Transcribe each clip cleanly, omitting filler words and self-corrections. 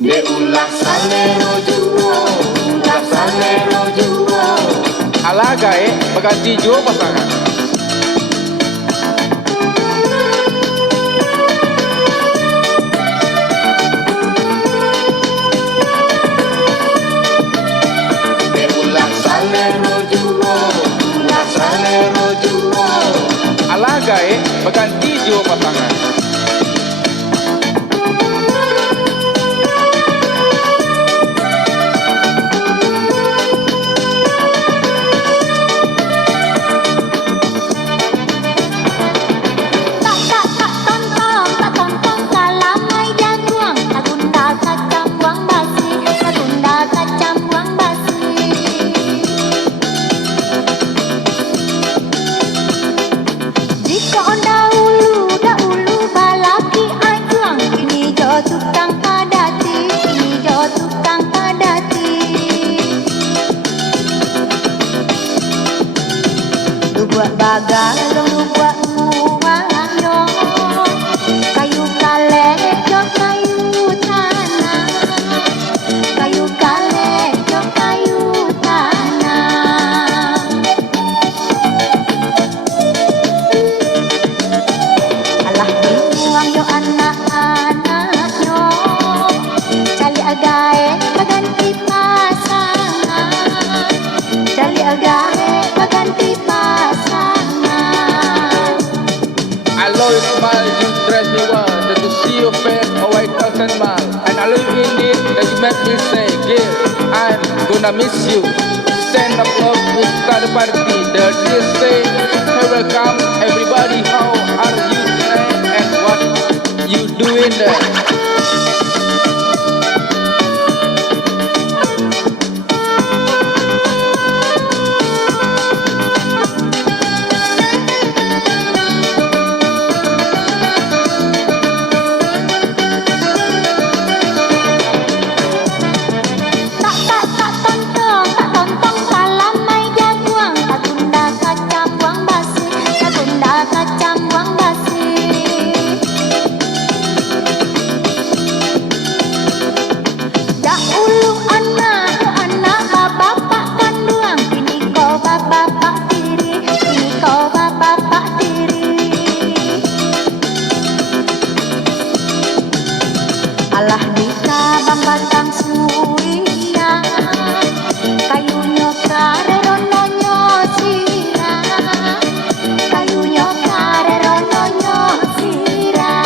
De ulah salero juo, ulah salero juo. Alaga berganti juo pasangan. De ulah salero juo, ulah salero juo. Alaga berganti juo pasangan. Buat bagal buat muayo kayu kalek jok kayu tanah kayu kalek jok kayu tanah alah dibuang yo anak-anak yo cali agae baganti pasangan cali agae baganti I love you smile, you dress me well. That to see your face, a white thousand mile. And I love you indeed, that you make me say, girl, I'm gonna miss you. Stand up, love, we start a party. The DJ say, hey, welcome everybody. How are you tonight? And what you doing there? Alah bisa bang batang suria kayunya karero sira kayunya karero sira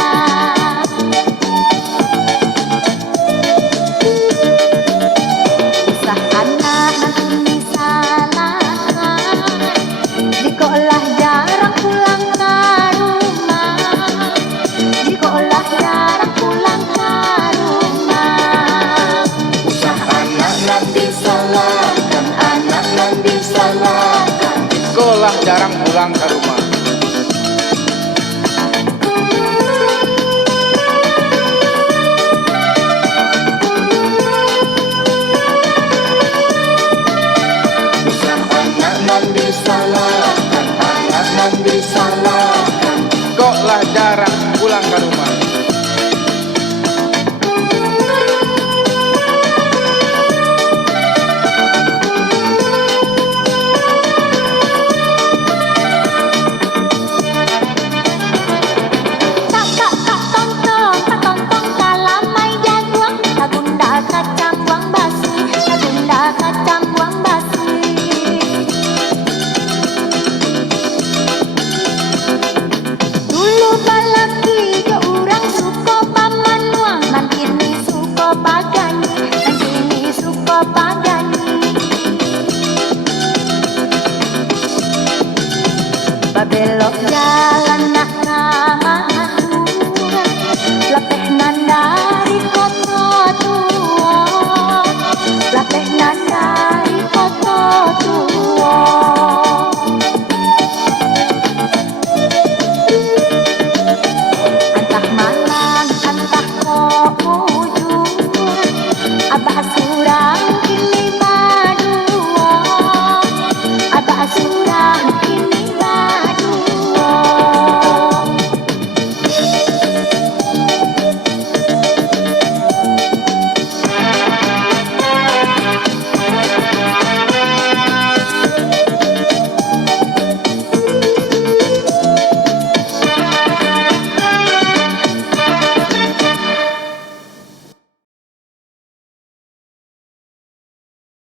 usah anak nanti salahkan dikolah jarang pulang ke rumah dikolah jarang pulang ke Sekolah jarang pulang ke rumah. Anak nan disalahkan, anak nan disalahkan. Sekolah jarang pulang ke rumah. Belok jalan